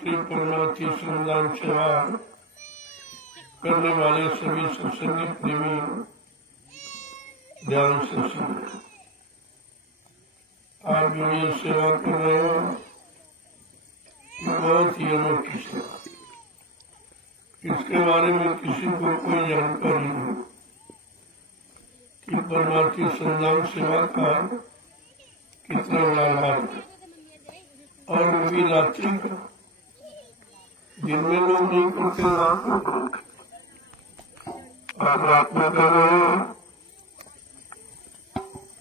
प्रिय परमार्थी श्रमदान सेवा करने वाले सभी सत्संगी प्रेमी ध्यान से सुनो। आप जो ये सेवा कर रहे हो बहुत ही अनोखी सेवा, इसके बारे में किसी को कोई जानकारी नहीं कि परमार्थी श्रमदान सेवा का कितना लाभ है। और वो भी रात्रि का, जिनमें लोग नहीं करते रात में करोगे। आप रात में कर रहे हो,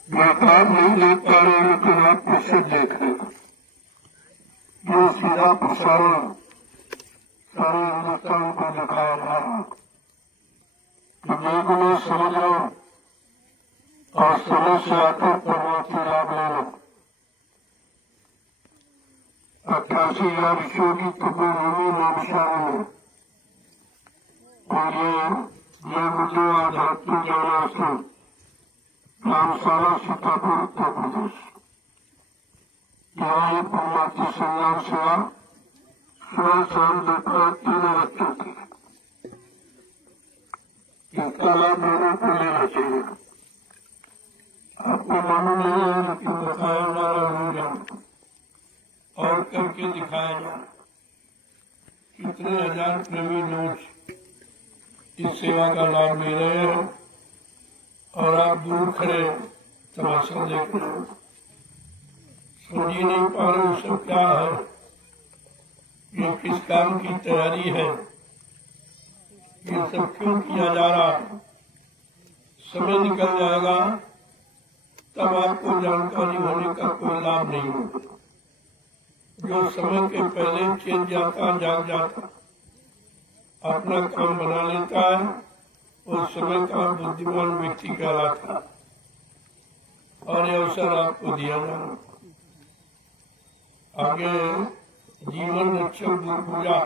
व्यापार नहीं देख पा रहे हो तो आप कैसे देख रहे हो। ये सीधा प्रसारण सारे हिंदुस्तान को दिखाया जा रहा है। में समझ लो और समय से आकर परमार्थी लाभ ले लो। 88,000 विषयों की तपोभूमि नामशाला में, और ये मुझे आध्यात्मिक जनाश्रम नामशाला सीतापुर उत्तर प्रदेश। यहाँ ये परमार्थी श्रमदान सेवा सुबह शाम दोपहर 3 बजे चलती है। इसका लाभ लोगों को लेना चाहिए। आपको मालूम नहीं है, लेकिन बताया जा रहा है और करके दिखाया जा रहा। कितने हजार प्रेमी लोग इस सेवा का लाभ ले रहे हैं और आप दूर खड़े तमाशा देख रहे हो। समझ ही नहीं पा रहे सब क्या है, ये किस काम की तैयारी है, ये सब क्यों किया जा रहा। समय निकल जाएगा तब आपको जानकारी होने का कोई लाभ नहीं होगा। जो समय के पहले चेत जाता, जाग जाता, अपना काम बना लेता है, उस समय का बुद्धिमान व्यक्ति कहलाता है। और ये अवसर आपको दिया जाना। आगे जीवन रक्षक पूजा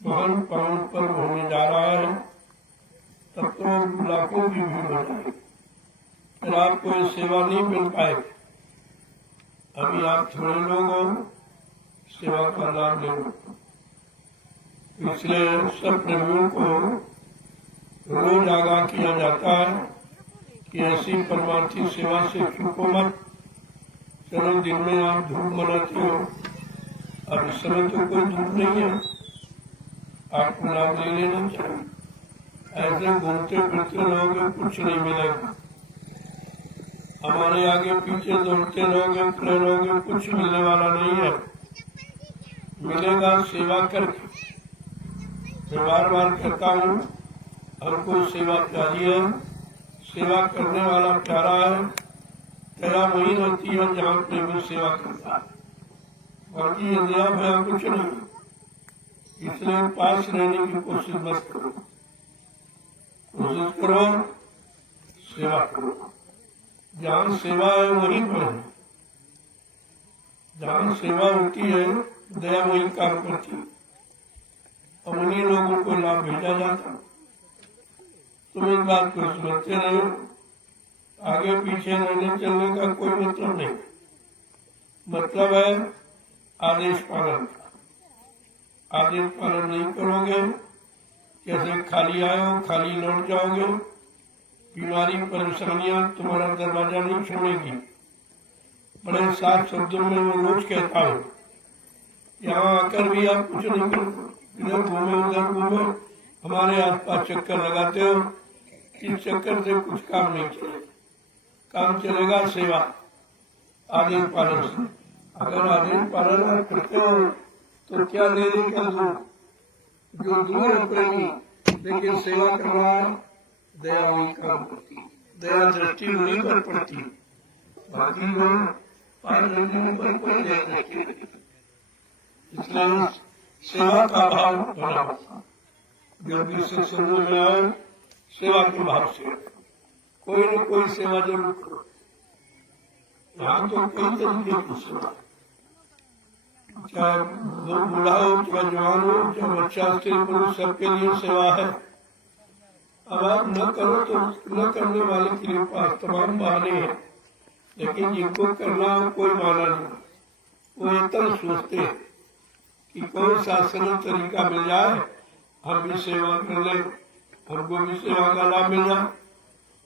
महान पावन पर्व होने जा रहा है, तब तो लाखों की भीड़ हो जाएगी। फिर आपको ये सेवा नहीं मिल पाएगी। अभी आप थोड़े लोग हो, सेवा का लाभ ले लो। इसलिए सब प्रेमियों को रोज आगाह किया जाता है कि ऐसी परमार्थी सेवा से चूको मत। चलो दिन में आप धूप मनाते हो, अब इस समय तो कोई धूप नहीं है, आपको लाभ ले लेना चाहिए। ऐसे घूमते फिरते रहोगे कुछ नहीं मिलेगा। हमारे आगे पीछे दौड़ते रहोगे, खड़े रहोगे, कुछ मिलने वाला नहीं है। मिलेगा सेवा करके। मैं बार बार कहता हूँ, हमको सेवा प्यारी है, सेवा करने वाला प्यारा है। तेरा वही रहती है जहाँ प्रेमी सेवा करता है, बाकी इंद्रिया भया कुछ नहीं। इसलिए पास रहने की कोशिश मत करो, कोशिश करो सेवा करो। जहाँ सेवा है वहीं पर है, जहाँ सेवा होती है दया वही काम करती है। और उन्हीं लोगों को लाभ भेजा जाता। तुम इस बात को समझते नहीं, आगे पीछे रहने चलने का कोई मतलब नहीं। मतलब है आदेश पालन। आदेश पालन नहीं करोगे, जैसे खाली आए हो खाली लौट जाओगे। बीमारी परेशानियां तुम्हारा दरवाजा नहीं छोड़ेगी। बड़े साफ शब्दों में वो रोज कहता हूँ, यहाँ आकर भी आप कुछ नहीं करोगे, इधर घूमे उधर घूमे, हमारे आसपास चक्कर लगाते हो। इस चक्कर से कुछ काम नहीं चलेगा। काम चलेगा सेवा, आदेश पालन से। अगर आदेश पालन करते हो तो क्या ले लेकर जो दूर है प्रेमी, लेकिन सेवा कर रहा है, दया वही काम करती है। दया दृष्टि वही पर पड़ती है, बाकी पर कोई ध्यान नहीं। इसलिए सेवा का भाव बना, जो भी सत्संग में आए सेवा के भाव से कोई न कोई सेवा जरूर करो। यहाँ तो कई तरीके की सेवा, चाहे बूढ़ा हो, चाहे जवान हो, चाहे बच्चा, स्त्री पुरुष, सबके लिए सेवा है। अब आप न करो तो न करने वाले के लिए पास तमाम बहाने हैं, लेकिन जिनको करना कोई माना नहीं। वो इतना सोचते हैं कि कौन सा सरल तरीका मिल जाए, हम भी सेवा कर ले, हमको भी सेवा का लाभ मिल जाए।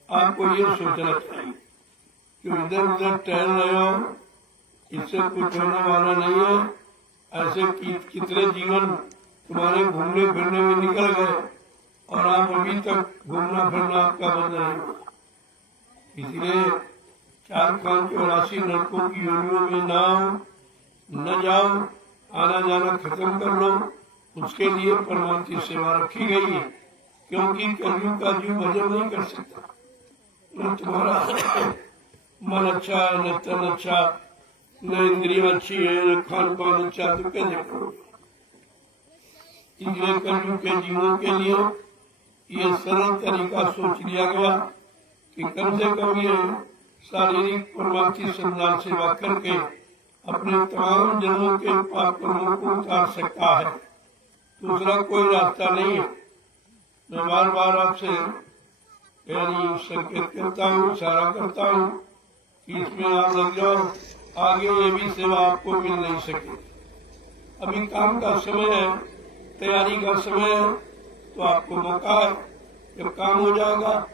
आपको ये सोचना चाहिए कि इधर उधर टहल रहे हो, इससे कुछ होने वाला नहीं है। ऐसे कितने जीवन तुम्हारे घूमने फिरने में निकल गए और आप अभी तक घूमना फिरना आपका बंद नहीं हुआ। इसलिए 484 नरकों की योनियों में न जाओ, आना जाना खत्म कर लो। उसके लिए परमात्मा की सेवा रखी गई है, क्योंकि कलयुग का जीव भजन नहीं कर सकता। न तुम्हारा मन अच्छा है, न तन अच्छा, न इंद्रिया अच्छी है, न खान पान अच्छा, तो कैसे करोगे? इसलिए कलयुग के जीवों के लिए ये सरल तरीका सोच लिया गया कि कम से कम ये शारीरिक परमात्मा की संधान सेवा करके अपने तमाम जन्मों के पाप कर्मों को उतार सकता है। दूसरा कोई रास्ता नहीं है। मैं बार बार आपसे यानी संकेत करता हूँ, इशारा करता हूँ कि इसमें आप लग जाओ, आगे ये भी सेवा आपको मिल नहीं सके। अभी काम का समय है, तैयारी का समय है, तो आपको मौका है। जब काम हो जाएगा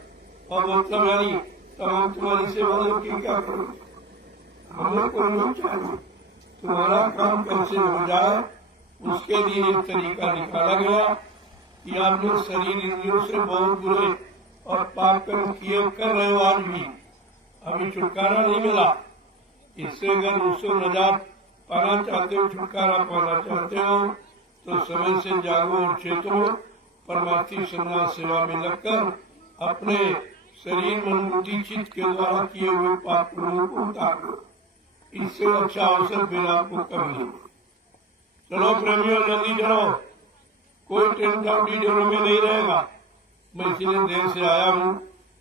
और मतलब यानी तमाम तुम्हारी सेवा की क्या करोगे? हमें को नहीं चाहिए, तुम्हारा काम कैसे हो जाए उसके लिए एक तरीका निकाला गया कि आपने शरीर इंद्रियों से बहुत बुरे और पाप कर्म किए कर रहे हो, आज भी अभी छुटकारा नहीं मिला। इससे अगर उससे नजात पाना चाहते हो, छुटकारा पाना चाहते हो, तो समय से जागो और चेतो, परमार्थी संन्यास सेवा में लगकर अपने शरीर मन बुद्धि चित्त के द्वारा किए हुए पाप कर्मों को उतार लो। इससे अच्छा अवसर फिर आपको कभी नहीं। चलो प्रेमियों, जल्दी चलो, कोई टेंट आउटी जरूर में नहीं रहेगा। मैं इसलिए देर से आया हूँ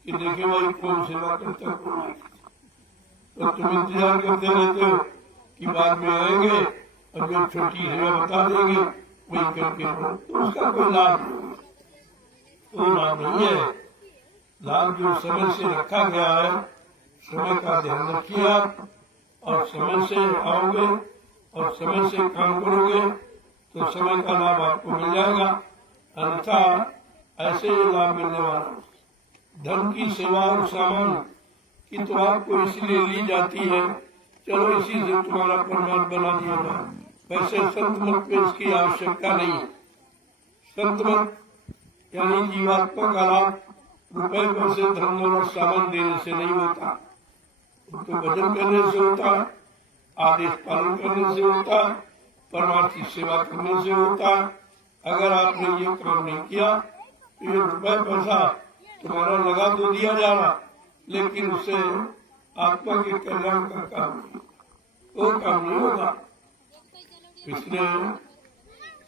कि देखे भाई कौन सेवा करता कौन। तो तुम इंतजार करते रहते हो कि बाद में आएंगे और जो छोटी सेवा बता देंगे वही करके, तो उसका कोई लाभ नहीं, कोई लाभ नहीं है। लाभ जो समय से रखा गया है, समय का ध्यान रखिए आप, और समय से आओगे और समय से काम करोगे तो समय का लाभ आपको मिल जाएगा। अन्यथा ऐसे ही लाभ मिलने वाला धर्म की सेवा और सामान की तो आपको इसलिए ली जाती है, चलो इसी से तुम्हारा प्रमाण बना दिया जाए। वैसे संत मत में इसकी आवश्यकता नहीं है। संत मत यानी जीवात्मा का लाभ रुपए पैसे धर्म और सामान देने से नहीं होता, तो भजन करने से होता, आदेश पालन करने से होता, परमार्थ की सेवा करने से होता। अगर आपने ये काम नहीं किया तो ये रुपए पैसा तुम्हारा लगा तो दिया जा रहा, लेकिन उससे आत्मा के कल्याण का काम नहीं, वो काम नहीं होगा। इसलिए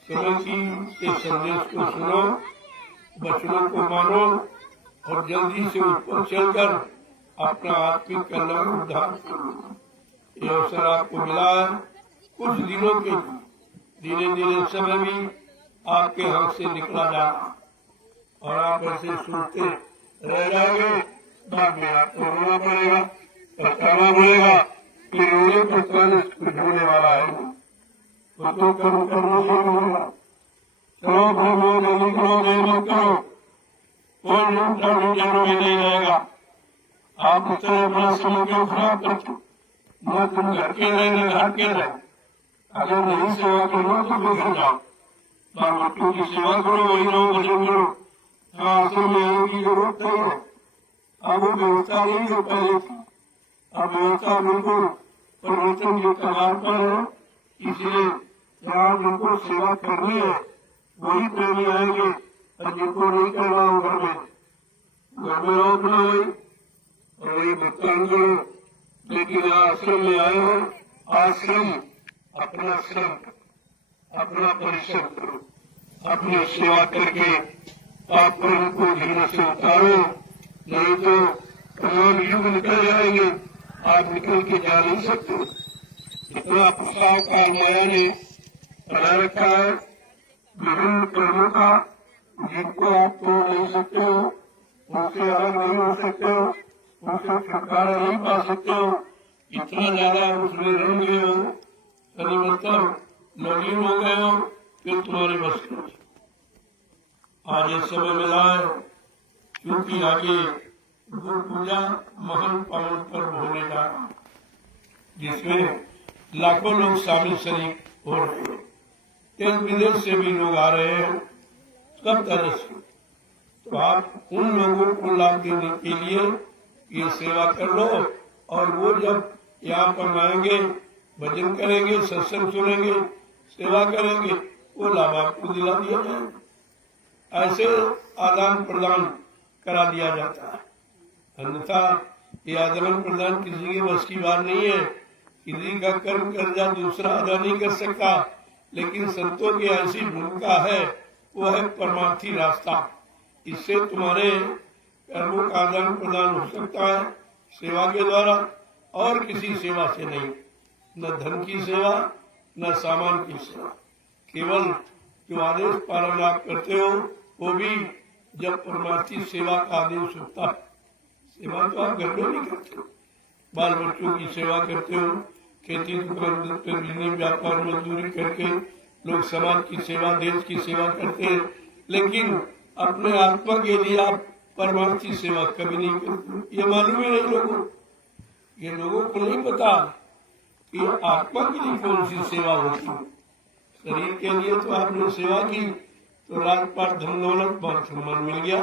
समय के संदेश को सुनो, वचनों को मानो और जल्दी से ऊपर चलकर अपना आत्मिक कल्याण उद्धार करो। ये अवसर आपको मिला है कुछ दिनों के, धीरे धीरे समय भी आपके हाथ से निकला जाएगा और आप ऐसे सुनते रह जाओगे। बाद में आपको रोना पड़ेगा, पछताना पड़ेगा कि रोने पछताने कुछ होने वाला है, तो कर्म करना शुरू होगा। चलो भगवान जल्दी करो, देर मत करो, कोई जरूर में नहीं रहेगा। आप उतने अपना समय क्यों खराब करते? न तुम घर के रहे न घर के रहे। अगर नहीं सेवा करो तो बिगड़ जाओ। बाल बच्चों की सेवा करो, वही रहो, भजन करो। आश्रम में आने की जरूरत नहीं है। अब वो व्यवस्था नहीं जो पहले थी, अब व्यवस्था बिल्कुल परिवर्तन के कगार पर है। इसलिए जहाँ जिनको सेवा करनी है वही प्रेमी आएंगे और जिनको नहीं करना हो घर में रोकना वही और वही भुगतान करो। लेकिन आश्रम में आए हो, आश्रम अपना श्रम, अपना परिश्रम करो, अपनी सेवा करके पाप कर्म को धीरे से उतारो, नहीं तो तमाम युग निकल जाएंगे, आप निकल के जा नहीं सकते। इतना प्रसाव का माया ने बना रखा है विभिन्न कर्मों का, जिनको आप तोड़ नहीं सकते हो, उनसे अलग नहीं हो सकते हो, उनसे छुटकारा नहीं पा सकते हो। इतना ज्यादा उसमें रंग गए हो, मतलब मलिन हो गए हो फिर तुम्हारे बस की नहीं। आज ये समय मिला है क्योंकि आगे गुरु पूजा महान पावन पर्व होने जा रहा है, जिसमें लाखों लोग शामिल शरीक हो रहे हैं। देश विदेश से भी लोग आ रहे हैं, सब तरह से। तो आप उन लोगों को लाभ देने के लिए ये सेवा कर लो, और वो जब यहाँ पर आएंगे, भजन करेंगे, सत्संग सुनेंगे, सेवा करेंगे, वो लाभ आपको दिला दिया जाएगा। ऐसे आदान प्रदान करा दिया जाता है। अन्यथा ये आदान प्रदान किसी के बस की बात नहीं है। किसी का कर्म कर्जा दूसरा अदा नहीं कर सकता, लेकिन संतों की ऐसी भूमिका है, वो है परमार्थी रास्ता। इससे तुम्हारे कर्मों का आदान प्रदान हो सकता है सेवा के द्वारा, और किसी सेवा से नहीं। न धन की सेवा, न सामान की सेवा, केवल जो आदेश पालन आप करते हो वो भी जब परमार्थी सेवा का आदेश होता है। सेवा तो आप घर में नहीं करते हो, बाल बच्चों की सेवा करते हो, खेती दुकान व्यापार मजदूरी करके लोग समाज की सेवा, देश की सेवा करते हैं, लेकिन अपने आत्मा के लिए आप परमार्थी सेवा कभी नहीं करते। ये मालूम ही नहीं लोगों, ये लोगों को नहीं पता कि आत्मा के लिए कौन सी सेवा होती है। शरीर के लिए तो आपने सेवा की तो राजपाट धन दौलत मान सम्मान मिल गया,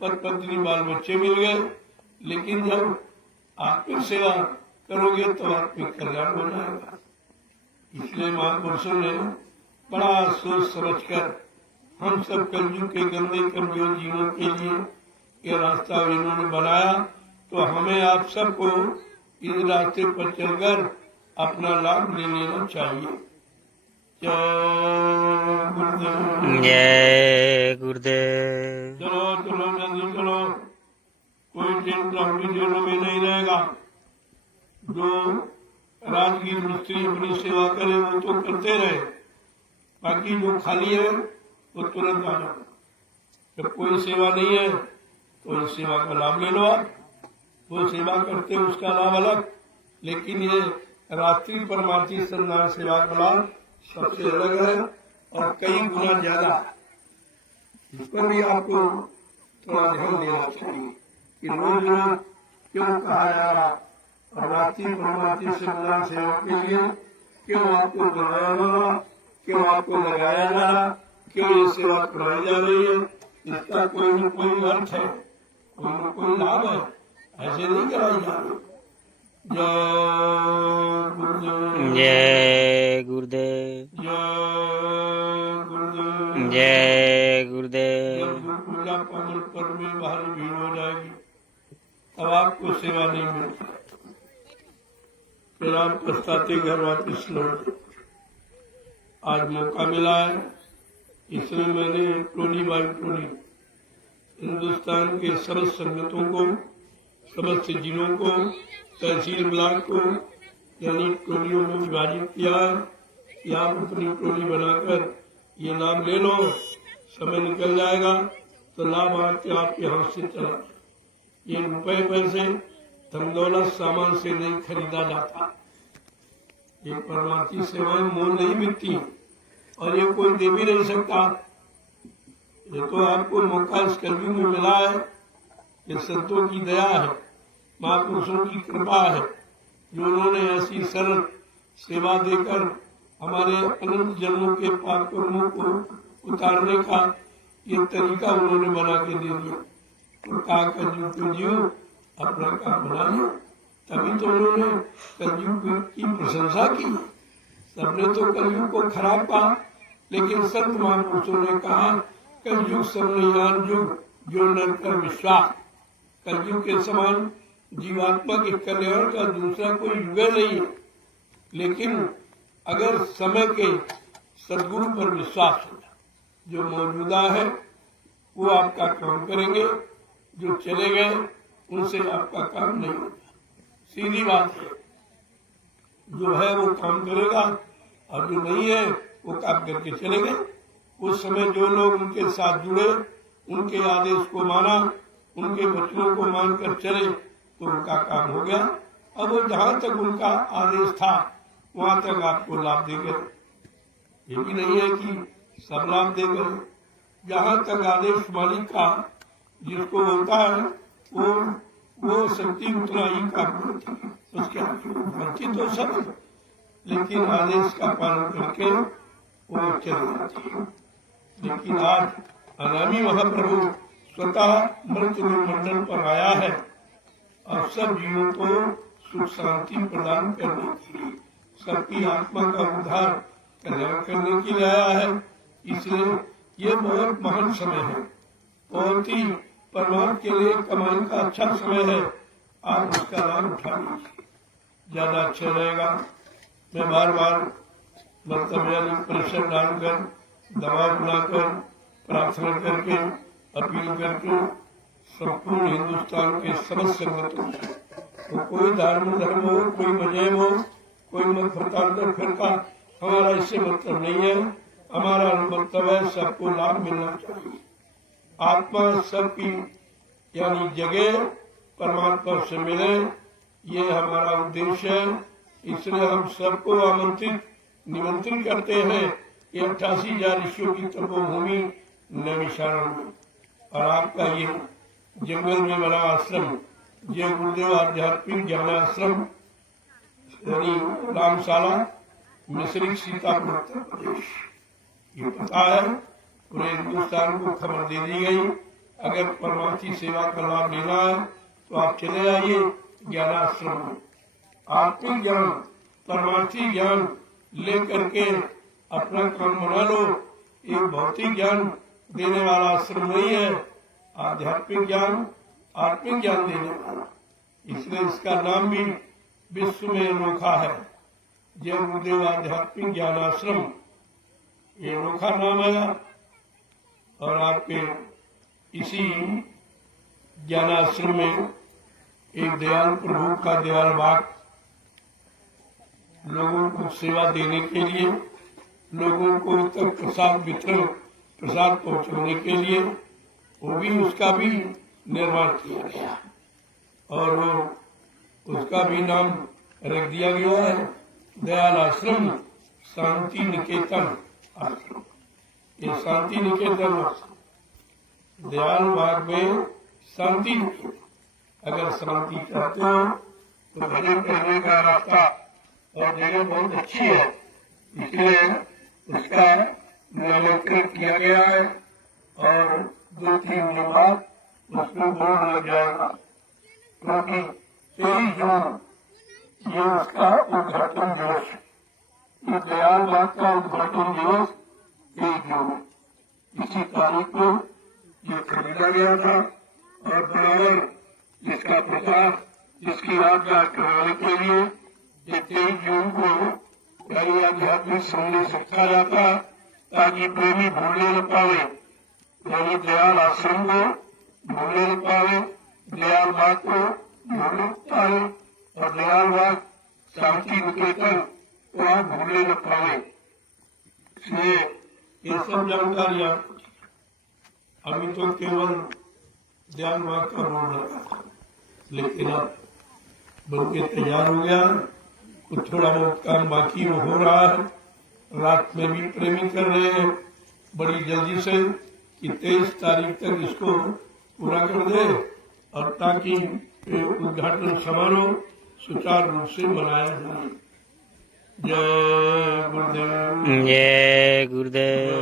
पद पत्नी बाल बच्चे मिल गए, लेकिन जब आत्मिक सेवा करोगे तो आत्मिक कल्याण हो जाएगा। इसलिए महापुरुषों ने बड़ा सोच समझकर हम सब कलयुग के गंदे कमजोर जीवों के लिए ये रास्ता इन्होंने बनाया, तो हमें आप सबको इस रास्ते पर चलकर अपना लाभ ले लेना चाहिए। जय गुरुदेव, जय गुरुदेव। चलो चलो जल्दी चलो, कोई दिन लंबी दिनों में नहीं रहेगा। जो राजगीर मिस्त्री अपनी सेवा करे वो तो करते रहे, बाकी जो खाली है वो तुरंत आ जाओ। जब कोई सेवा नहीं है तो इस सेवा का लाभ ले लो आप। वो सेवा करते हैं उसका लाभ अलग, लेकिन ये रात्रि परमार्थी संधान सेवा का लाभ सबसे अलग है और कई गुना ज्यादा। इस पर भी आपको थोड़ा ध्यान देना चाहिए कि रोज रोज क्यों कहा जा रहा, और रात्रि परमार्थी संधान सेवा के लिए क्यों आपको बुलाया जा रहा, क्यों आपको लगाया जा रहा, क्यों ये सेवा कराई जा रही है, इसका कोई न कोई अर्थ है, कोई न कोई लाभ है। ऐसे नहीं कराई जा रही। जय गुरुदेव, जय गुरुदेव, जय गुरुदेव। जब गुरु पूजा पावन पर्व में भारी भीड़ हो जाएगी तब आपको सेवा नहीं मिलती, फिर आप पछताते घर वापस लौटे। आज मौका मिला है, इसमें मैंने टोली बाई टोली हिंदुस्तान के समस्त संगतों को, समस्त जिलों को, तहसील ब्लॉक को यानी टोलियों में विभाजित किया है कि आप अपनी टोली बनाकर ये लाभ ले लो। समय निकल जाएगा तो लाभ आपके हाथ से चला। ये रुपए पैसे धन दौलत सामान से नहीं खरीदा जाता। ये परमार्थी सेवाएं मोल नहीं मिलती और ये कोई दे भी नहीं सकता। ये तो आपको मौका इस कलयुग में मिला है, ये संतों की दया है, महापुरुषों की कृपा है, जो उन्होंने ऐसी सरल सेवा देकर हमारे अनंत जन्मों के पाप कर्मों को उतारने का ये तरीका उन्होंने बना के दे दिया। तो कहा कलयुग को जीव अपना काम बना लिया, तभी तो उन्होंने कलयुग की प्रशंसा की। सबने तो कलयुग को खराब कहा, लेकिन संत महापुरुषों ने कहा कलयुग समयान युग जो नर कर विश्वास। कलयुग के समान जीवात्मा के कल्याण का दूसरा कोई युग नहीं है, लेकिन अगर समय के सदगुरु पर विश्वास हो, जो मौजूदा है वो आपका काम करेंगे, जो चले गए उनसे आपका काम नहीं होता। सीधी बात है, जो है वो काम करेगा और जो नहीं है वो काम करके चले गए। उस समय जो लोग उनके साथ जुड़े, उनके आदेश को माना, उनके वचनों को मानकर चले तो उनका काम हो गया। अब वो जहाँ तक उनका आदेश था वहाँ तक आपको लाभ देंगे। ये भी नहीं है कि सब लाभ दे गए। जहाँ तक आदेश मालिक का जिसको होता है वो शक्ति उतना ही काम करती है। उसके वंचित तो सब, लेकिन आदेश का पालन करके वो चल जाती है। लेकिन आज अनामी महाप्रभु स्वतः मृत्यु मंडल पर आया है और सब जीवों को सुख शांति प्रदान करने के लिए, सबकी आत्मा का उद्धार कल्याण करने के लिए आया है। इसलिए ये बहुत महान समय है, बहुत ही परमात्मा के लिए कमाई का अच्छा समय है। आप उसका लाभ उठा लीजिए, ज्यादा अच्छा रहेगा। मैं बार बार परिसर डालकर, दवा बुलाकर, प्रार्थना करके, अपील करके संपूर्ण हिंदुस्तान के समस्त संगठनों से, तो कोई धार्मिक धर्म हो, कोई मजहब हो, कोई मत फिरका, हमारा इससे मतलब नहीं है। हमारा मतलब है सबको लाभ मिलना चाहिए। आत्मा सबकी यानी जगह परमात्मा से मिले, ये हमारा उद्देश्य है। इसलिए हम सबको निमंत्रित करते हैं कि 88,000 ऋषियों की तपोभूमि नैमिषारण्य में, और आपका ये जंगल में बना आश्रम, ये गुरुदेव आध्यात्मिक ज्ञानाश्रम यानी रामशाला, मिश्रिक, सीतापुर, उत्तर प्रदेश, ये पता है। पूरे हिंदुस्तान को खबर दे दी गई। अगर परमार्थी सेवा का लाभ लेना है तो आप चले आइए ज्ञानाश्रम में। आत्मिक ज्ञान, परमार्थी ज्ञान ले करके अपना काम बना लो। एक भौतिक ज्ञान देने वाला आश्रम नहीं है, आध्यात्मिक ज्ञान, आत्मिक ज्ञान देने वाला। इसलिए इसका नाम भी विश्व में अनोखा है, जय गुरुदेव आध्यात्मिक ज्ञानाश्रम, ये अनोखा नाम है। और आपके इसी ज्ञानाश्रम में एक दयाल प्रभु का दयाल बाग, लोगों को सेवा देने के लिए, लोगों को तक प्रसाद वितरण, प्रसाद पहुंचाने के लिए, वो भी उसका भी निर्माण किया गया और वो उसका भी नाम रख दिया गया है दयाल आश्रम शांति निकेतन आश्रम। ये शांति निकेतन दयाल बाग में शांति निकेतन। अगर शांति चाहते हो तो भजन करने का रास्ता और जगह बहुत अच्छी है, इसलिए उसका नामांकन किया गया है और 2-3 दिन बाद उसमें बोर्ड लग जाएगा, क्योंकि 23 जून ये उसका उद्घाटन दिवस है। ये दयाल बाग का उद्घाटन दिवस 1 जून, इसी तारीख को ये खरीदा गया था और बराबर इसका प्रचार, इसकी यादगार कराने के लिए 23 जून को यानी आध्यात्मिक संदेश रखा जाता, ताकि प्रेमी भूलने न पावे, यानी दयाल आश्रम को भूलने न पावे, दयाल बाग को भूलने न पावे और दयाल बाग शांति निकेतन को आप भूलने न पावे। इसलिए ये सब जानकारियां अभी तो केवल दयाल बाग का बोर्ड लगा था, लेकिन अब बनके तैयार हो गया। कुछ थोड़ा बहुत काम बाकी हो रहा है, रात में भी प्रेमी कर रहे हैं बड़ी जल्दी से कि 23 तारीख तक इसको पूरा कर दे और ताकि उद्घाटन समारोह सुचारू रूप से मनाया जाए। जय गुरुदेव, जय गुरुदेव,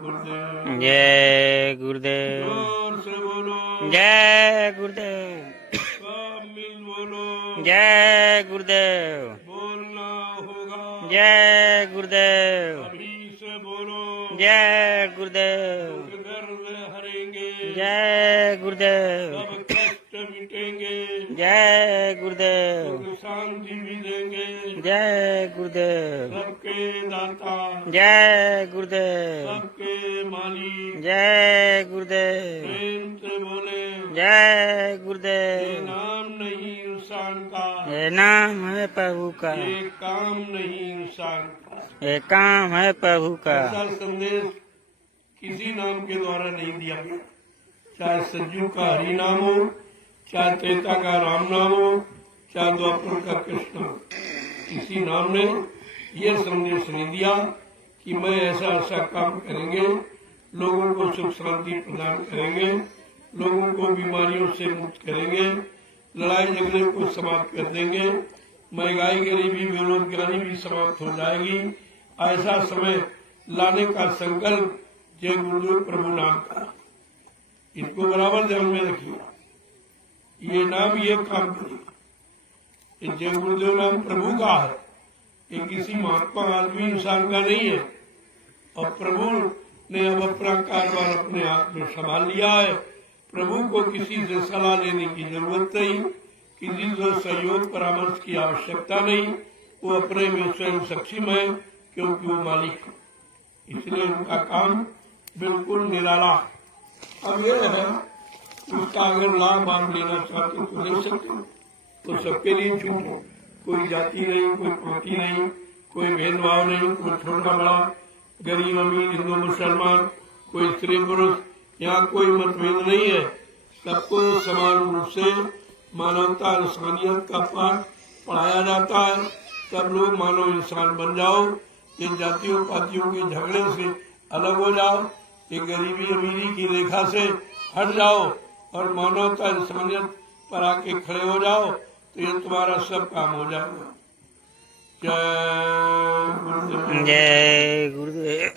गुरुदेव, जय गुरुदेव, जोर से बोलो जय गुरुदेव, सब मिल बोलो जय गुरुदेव, बोलना होगा जय गुरुदेव, अभी से बोलो जय गुरुदेव, गर्व हरेंगे, जय गुरुदेव, सब कष्ट मिटेंगे, जय गुरुदेव, सुख शांति भी देंगे, जय गुरुदेव, सबके दाता, जय गुरुदेव, सबके मालिक, जय गुरुदेव, प्रेम से बोले जय ये गुरुदेव। नाम नहीं इंसान का, ये नाम है प्रभु का, ये काम नहीं इंसान का। ये काम है प्रभु का। ऐसा संदेश किसी नाम के द्वारा नहीं दिया गया, चाहे सज्जू का हरि नाम हो, चाहे त्रेता का राम नाम हो, चाहे द्वापर का कृष्ण हो, किसी नाम ने ये संदेश नहीं दिया कि मैं ऐसा ऐसा काम करेंगे, लोगों को सुख शांति प्रदान करेंगे, लोगों को बीमारियों से मुक्त करेंगे, लड़ाई झगड़े को समाप्त कर देंगे, महंगाई गरीबी बेरोजगारी भी समाप्त हो जाएगी। ऐसा समय लाने का संकल्प जय गुरुदेव प्रभु नाम का, इसको बराबर ध्यान में रखिए। ये नाम ये काम करेगा। ये जय गुरुदेव नाम प्रभु का है, ये किसी महात्मा आदमी इंसान का नहीं है। और प्रभु ने अब अपना कारोबार अपने हाथ में संभाल लिया है। प्रभु को किसी से सलाह लेने की जरूरत नहीं, किसी से सहयोग परामर्श की आवश्यकता नहीं। वो अपने में स्वयं सक्षम है, क्योंकि वो मालिक है। इसलिए उनका काम बिल्कुल निराला। अब ये है, उसका अगर लाभ आप लेना चाहते तो ले सकते, तो सबके लिए छूट है। कोई जाति नहीं, कोई पार्टी नहीं, कोई भेदभाव नहीं, कोई छोटा बड़ा, गरीब अमीर, हिंदू मुसलमान, कोई स्त्री पुरुष, यहाँ कोई मतभेद नहीं है। सबको समान रूप से मानवता और इंसानियत का पाठ पढ़ाया जाता है। सब लोग मानव इंसान बन जाओ, ये जातियों पातियों के झगड़े से अलग हो जाओ, ये गरीबी अमीरी की रेखा से हट जाओ और मानवता इंसानियत पर आके खड़े हो जाओ, तो ये तुम्हारा सब काम हो जाएगा। जय गुरुदेव,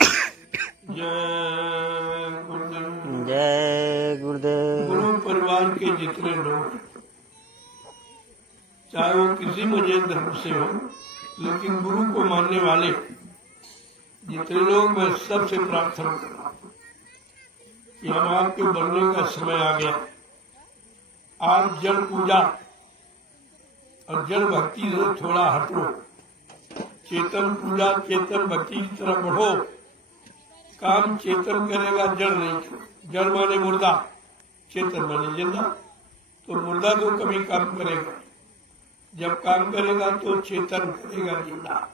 जय गुरुदेव, जय गुरुदेव। गुरु परिवार के जितने लोग, चाहे वो किसी मजहब धर्म से हो, लेकिन गुरु को मानने वाले जितने लोग, मैं सबसे प्रार्थना कर रहा हूँ कि हम आपके बनने का समय आ गया। आप जन पूजा और जन भक्ति से थोड़ा हटो, चेतन पूजा चेतन भक्ति की तरफ बढ़ो। काम चेतन करेगा, जड़ नहीं। जड़ माने मुर्दा, चेतन माने जिंदा। तो मुर्दा तो कभी काम करेगा, जब काम करेगा तो चेतन करेगा जिंदा।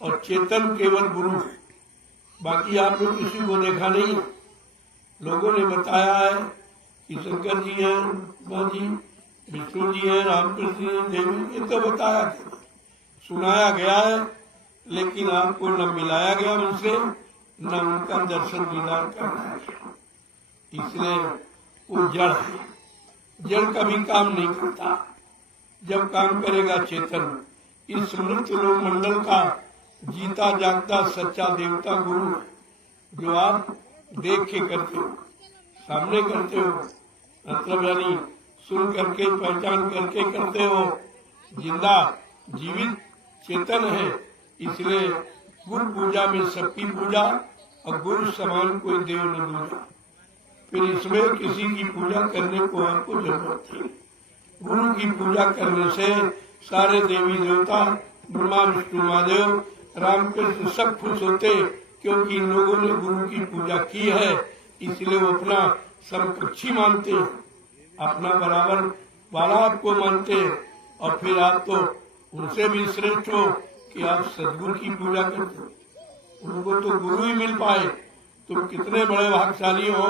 और चेतन केवल गुरु है, बाकी आपने किसी को देखा नहीं। लोगों ने बताया है कि शंकर जी हैं, माँ जी, विष्णु जी हैं, रामकृष्ण जी, देवी, ये तो बताया गया, सुनाया गया है, लेकिन आपको न मिलाया गया उनसे, न उनका दर्शन दीदार कराया गया। इसलिए वो जड़ है, जड़ कभी काम नहीं करता, जब काम करेगा चेतन। इस मृत लोक मंडल का जीता जागता सच्चा देवता गुरु है, जो आप देख के करते हो, सामने करते हो, मतलब यानी सुन करके पहचान करके करते हो। जिंदा जीवित चेतन है, इसलिए गुरु पूजा में सबकी पूजा, और गुरु समान कोई देव न दूजा। फिर इसमें किसी की पूजा करने को आपको जरूरत है। गुरु की पूजा करने से सारे देवी देवता, ब्रह्मा विष्णु महादेव, रामकृष्ण सब खुश होते, क्योंकि इन लोगों ने गुरु की पूजा की है। इसलिए वो अपना समकक्षी मानते हैं, अपना बराबर वाला आपको मानते हैं। और फिर आप तो उनसे भी श्रेष्ठ हो कि आप सदगुरु की पूजा करते हो। उनको तो गुरु ही मिल पाए। तुम कितने बड़े भाग्यशाली हो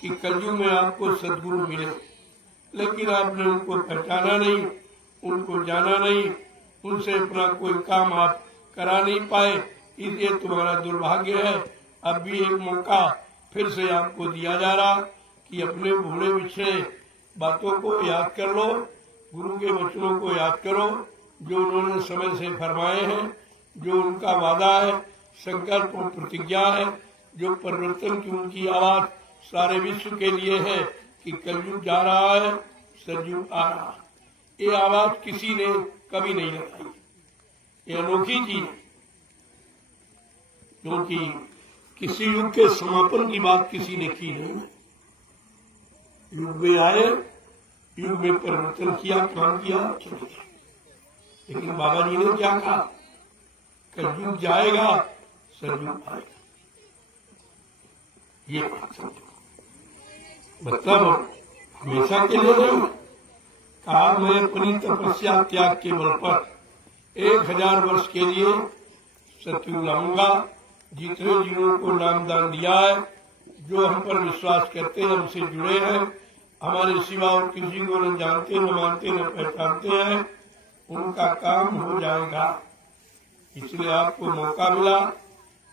कि कलयुग में आपको सदगुरु मिले, लेकिन आपने उनको पहचाना नहीं, उनको जाना नहीं, उनसे अपना कोई काम आप करा नहीं पाए। इसलिए तुम्हारा दुर्भाग्य है। अब भी एक मौका फिर से आपको दिया जा रहा कि अपने भूले बिछड़े बातों को याद कर लो, गुरु के वचनों को याद करो, जो उन्होंने समय से फरमाए हैं, जो उनका वादा है, संकल्प और प्रतिज्ञा है, जो परिवर्तन की उनकी आवाज सारे विश्व के लिए है कि कलयुग जा रहा है, सतयुग आ रहा है। ये आवाज किसी ने कभी नहीं लगाई, ये अनोखी चीज, क्योंकि किसी युग के समापन की बात किसी ने की नहीं। युग में आए, युग में परिवर्तन किया, काम किया, लेकिन बाबा जी ने क्या कहा, कलयुग जाएगा, सतयुग आएगा। ये बात समझो, मतलब हमेशा के लिए नहीं। कहा मैं अपनी तपस्या त्याग के बल पर 1000 वर्ष के लिए सतयुग लाऊंगा। जितने जीवों को नामदान दिया है, जो हम पर विश्वास करते हैं, हमसे जुड़े हैं, हमारे सिवा और किसी को न जानते, न मानते, न पहचानते हैं, उनका काम हो जाएगा। इसलिए आपको मौका मिला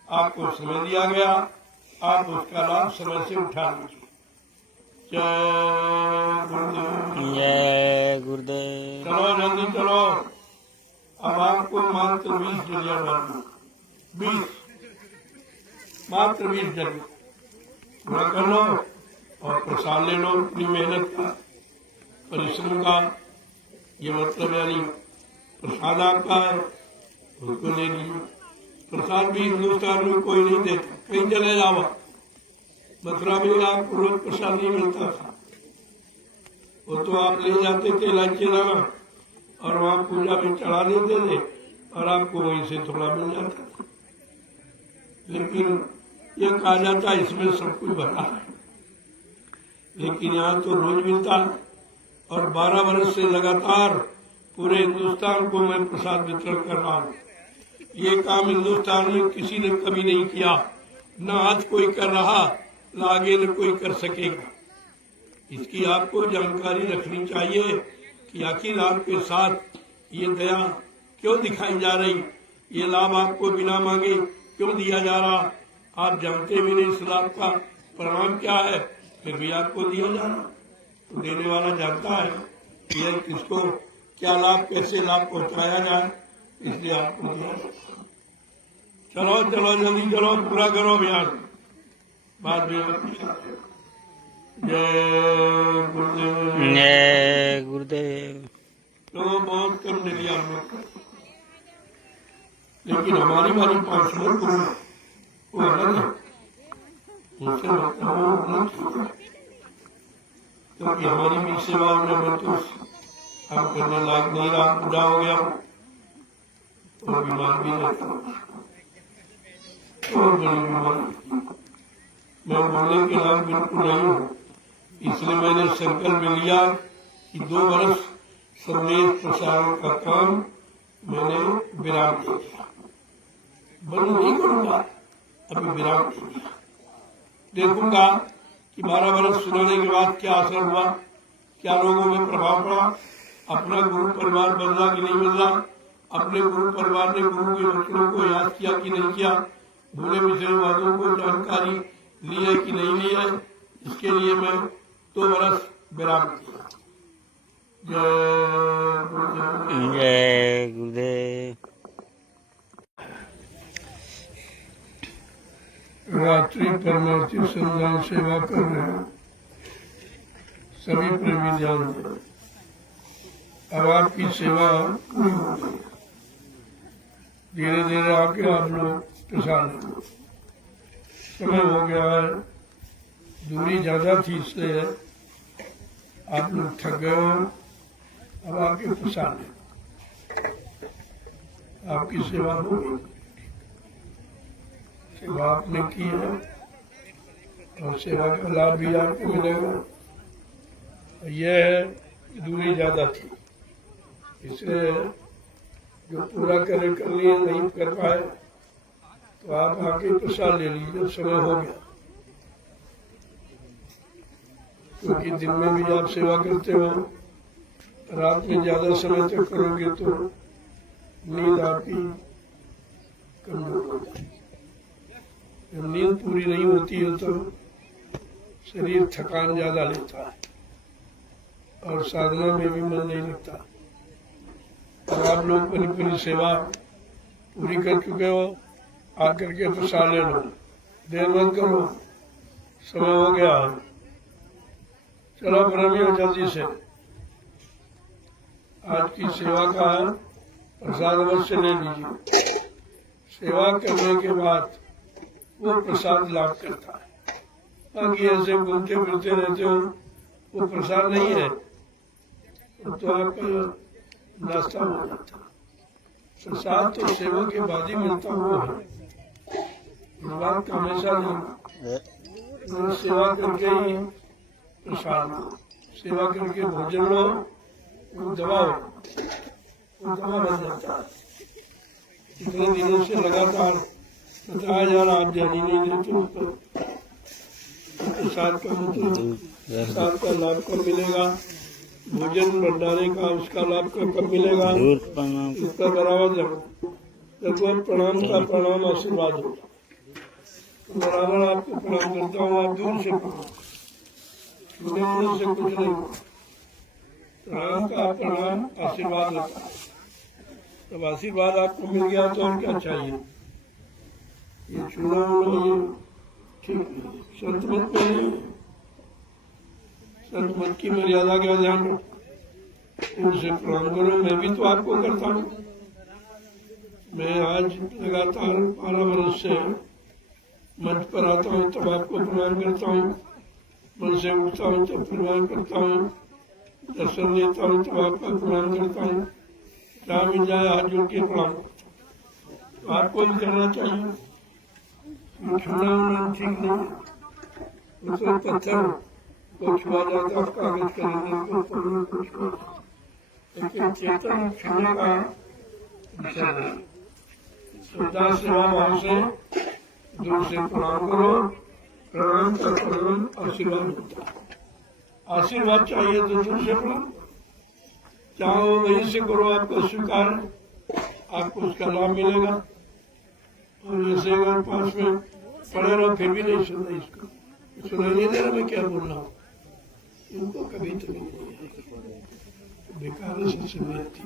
आपको समय दिया गया, आप उसका लाभ समय से उठा लीजिए। जय गुरुदेव। जय गुरुदेव। चलो जल्दी चलो। अब आपको मात्र 20 जलिया डालना, 20 मात्र 20 जलिया पूरा कर लो और प्रसाद ले लो। अपनी मेहनत का, परिश्रम का ये मतलब यानी प्रसाद आपका है, उसको ले लीजिए। प्रसाद भी हिंदुस्तान में कोई नहीं देता, कहीं चले जाओ। मथुरा में आपको रोज प्रसाद नहीं मिलता था, वो तो आप ले जाते थे लाइचे दाना और वहाँ पूजा में चढ़ा देते थे और आपको वहीं से थोड़ा मिल जाता था। लेकिन ये कहा जाता है इसमें सब कुछ भरा है, लेकिन यहाँ तो रोज मिलता है। और 12 वर्ष से लगातार पूरे हिंदुस्तान को मैं प्रसाद वितरण कर रहा हूँ। ये काम हिंदुस्तान में किसी ने कभी नहीं किया, न आज कोई कर रहा, न आगे न कोई कर सकेगा। इसकी आपको जानकारी रखनी चाहिए कि आखिर आपके साथ ये दया क्यों दिखाई जा रही, ये लाभ आपको बिना मांगे क्यों दिया जा रहा। आप जानते भी नहीं इस लाभ का परिणाम क्या है, फिर भी आपको दिया जा रहा। तो देने वाला जानता है कि यह किसको क्या लाभ, कैसे लाभ पहुंचाया जाए, इसलिए आपको दिया जाता। चलो चलो जल्दी चलो, पूरा करो अभियान। बाद में आप जय गुरुदेव। जय गुरुदेव। तो बहुत कम डिलिया हम लोग, लेकिन हमारी वाली 5 लोग वो अलग है, उनसे क्योंकि हमारी भी सेवा में तो हम करने लायक नहीं रहा, बूढ़ा हो गया और बीमार भी रहता और बड़ी बीमारी। मैं बोलने के लायक बिल्कुल नहीं हूँ, इसलिए मैंने संकल्प लिया कि 2 वर्ष संदेश प्रसारण का काम मैंने विराम दे दिया। बंद नहीं करूंगा, अभी विराम दे दिया। देखूंगा कि 12 वर्ष सुनाने के बाद क्या असर हुआ, क्या लोगों में प्रभाव पड़ा, अपना गुरु परिवार बदला कि नहीं बदला, अपने गुरु परिवार ने गुरु के वचनों को याद किया कि नहीं किया, भूले बिसरे बातों को जानकारी ली है कि नहीं ली है। इसके लिए मैं 2 वर्ष विराम दिया। जय गुरुदेव। जय गुरुदेव। रात्रि परमार्थी संधान सेवा कर रहे हैं सभी प्रेमी ध्यान दें। अब आपकी सेवा धीरे धीरे आके आप लोग प्रसाद लें। समय हो गया है, दूरी ज्यादा थी इसलिए आप लोग थक गए हो। अब आके प्रसाद लें, आपकी सेवा होगी। सेवा आपने की है और सेवा का लाभ भी आपको मिलेगा। यह है कि दूरी ज्यादा थी, इसलिए जो पूरा कर लिए नहीं कर पाए तो आप आके प्रसाद ले लीजिए, समय हो गया। क्योंकि दिन में भी आप सेवा करते हो, रात में ज्यादा समय तक करोगे तो नींद आपकी कमजोर हो जाएगी। जब नींद पूरी नहीं होती है तो शरीर थकान ज्यादा लेता है और साधना में भी मन नहीं लगता। और आप लोग अपनी पूरी सेवा पूरी कर चुके हो, आकर के प्रसाद ले लो, देर मत करो, समय हो गया। चलो प्रेमियों जल्दी से आज की सेवा का प्रसाद अवश्य ले लीजिए। सेवा करने के बाद वो प्रसाद लाभ करता है, बाकी ऐसे घूमते फिरते रहते हो वो प्रसाद नहीं है, तो आपका नाश्ता हो जाता। प्रसाद तो सेवा के बाद ही मिलता हुआ है, इस बात का हमेशा नहीं। सेवा करके ही प्रसाद लो, सेवा करके भोजन लो, वो दवा हो, वो दवा बन जाता है। इतने दिनों से लगातार बताया जा रहा, आप ध्यान ही नहीं देते। प्रसाद का मतलब प्रसाद का लाभ कब मिलेगा, भोजन भंडारे का उसका लाभ कब मिलेगा, इसका बराबर रखो। प्रणाम का प्रणाम आशीर्वाद होगा। तो बराबर आपको प्रणाम करता हूँ, आप दूर से प्रणाम, छूने से कुछ नहीं। प्रणाम का प्रणाम आशीर्वाद होता है। जब आशीर्वाद आपको मिल गया तो और क्या चाहिए। ये छूना ये ठीक नहीं, संत मत में नहीं, संत मत की मर्यादा का ध्यान रखो, उनसे प्रणाम करो। मैं भी तो आपको करता हूँ। मैं आज लगातार 12 वर्ष से मंच पर आता हूँ तब आपको प्रणाम करता हूँ, मन से उठता हूँ तब प्रणाम करता हूँ, दर्शन देता हूँ तब आपका प्रणाम करता हूँ। जहाँ मिल जाए हाथ जोड़ के प्रणाम करता हूँ। तो आपको भी करना चाहिए। छूना ठीक नहीं है। उसको पत्थर को छुआ जाता है, कागज का लेकिन चेतन छूने का विषय नहीं। श्रद्धा सेवा भाव से दूर से प्रणाम करो। प्रणाम का प्रणाम आशीर्वाद होता है। आशीर्वाद चाहिए तो दूर से प्रणाम, चाहो वहीं से करो, आपको स्वीकार, आपको उसका लाभ मिलेगा। और जैसे अगर पास में पड़े रहो फिर भी नहीं सुना, इसको सुनाई नहीं दे रहा मैं क्या बोल रहा हूँ, इनको कभी तो नहीं बेकार से सुनती।